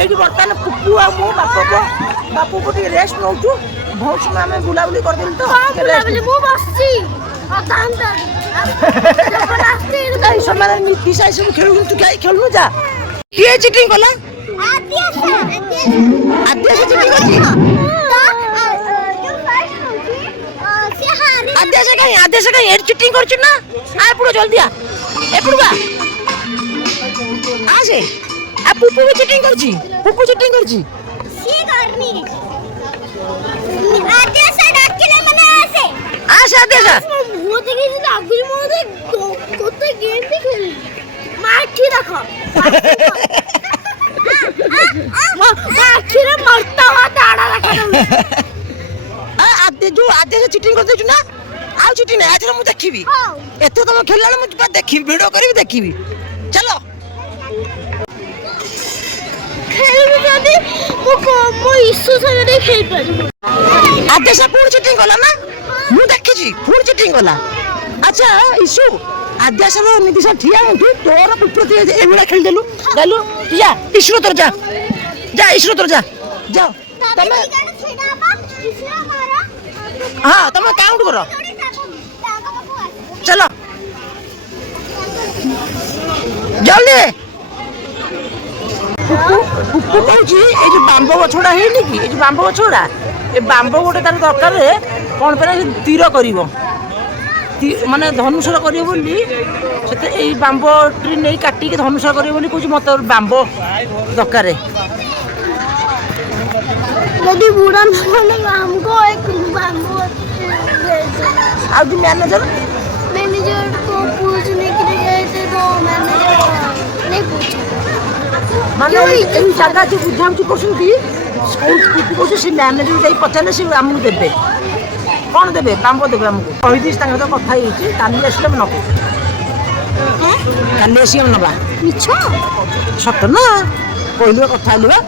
ଏଇଠି ବର୍ତ୍ତମାନ ପୁପୁ ଆଉ ମୁଁ ବାପୁ ଟିକେ ରେଷ୍ଟ ନଉଛୁ। ବହୁତ ସମୟ ଆମେ ବୁଲାବୁଲି କରିଦେଲୁ ତ ମୁଁ ବସିଛି ଏଇ ସମୟରେ ନିଶା ସବୁ ଖେଳୁଛୁ। ତୁ କାହିଁ ଖେଳୁନୁ? ଯା। କିଏ ଚିଟିଂ କଲା? ଆଦ୍ୟା ସେ ଚିଟିଂ କରିଛି। ଆଦ୍ୟା ସେ କାହିଁ ଏଠି ଚିଟିଂ କରୁଛୁ ନା? ଏପଟୁ ଜଲ୍ଦି ଏପଟୁ ଆସେ। ପୁପୁ ବି ଚିଟିଂ କରୁଛି। ପୁପୁ ଚିଟିଂ କରୁଛି। ଆସେ ଆଦ୍ୟା ସା। ଆଦ୍ୟା ଚିଟିଂ କରିଦେଇଛୁ ନା? ଆଉ ଚିଟିଂ ନାହିଁ। ଆଜି ମୁଁ ଦେଖିବି। ଏତେ ତମ ଖେଳିଲା ବେଳେ ମୁଁ ଦେଖିବି, ଭିଡିଓ କରିବି, ଦେଖିବି। ଚାଲ। ଆଦ୍ୟା ସା ପୁଣି ଚିଟିଂ କଲା ନା? ମୁଁ ଦେଖିଛି ପୁଣି ଚିଟିଂ କଲା। ଆଚ୍ଛା ଇସୁ, ଆଦ୍ୟା ସା ଏମିତି ସା ଠିଆ ହଉଛୁ, ତୋର ପ୍ରତି ଏଇଭଳିଆ ଖେଳିଦେଲୁ। ଗଲୁ ଯା ଇସୁର ତୋର ଯା ଇସୁର ତୋର ଯା। ତମେ ହଁ ତମେ କାଉଣ୍ଟ କର। ଚାଲ ଜଲ୍ଦି। ପୁପୁ କହୁଛି ଏଇ ଯୋଉ ବାମ୍ବ ଗଛଗୁଡା ହେଇନି କି, ଏଇ ଯୋଉ ବାମ୍ବ ଗଛଗୁଡା, ଏ ବାମ୍ବ ଗୋଟେ ତାର ଦରକାର କଣ ପାଇଁ ତୀର କରିବ, ମାନେ ଧନୁଷର କରିବ ବୋଲି। ସେତେ ଏଇ ବାମ୍ବ ଟ୍ରି ନେଇ କାଟିକି ଧନୁଷର କରିବ ବୋଲି କହୁଛି। ମତେ ବାମ୍ବ ଦରକାର। ଯଦି ବୁଢା ଆମକୁ ଆଉ ଯୋଉ ମ୍ୟାନେଜର को पूछने के लिए गए थे तो मैनेजर नहीं पूछा। ମାନେ ଏଇ ଜାଗା ଯୋଉ ବୁଝାବୁଝି କରୁଛନ୍ତି, କହୁଛି ସେ ମ୍ୟାନେଜର ଯାଇ ପଚାରିଲେ ସେ ଆମକୁ ଦେବେ। କ'ଣ ଦେବେ? ବାମ୍ବ ଦେବେ ଆମକୁ। କହିଦେଇଛି, ତାଙ୍କ ସହିତ କଥା ହେଇଛି। କାଲି ଆସିଲେ ଆମେ ନେବୁ। କାଲି ଆସିକି ଆମେ ନେବା। ମିଛ ସତ ନା? କହିଲୁ କଥା ହେଲୁ ବା।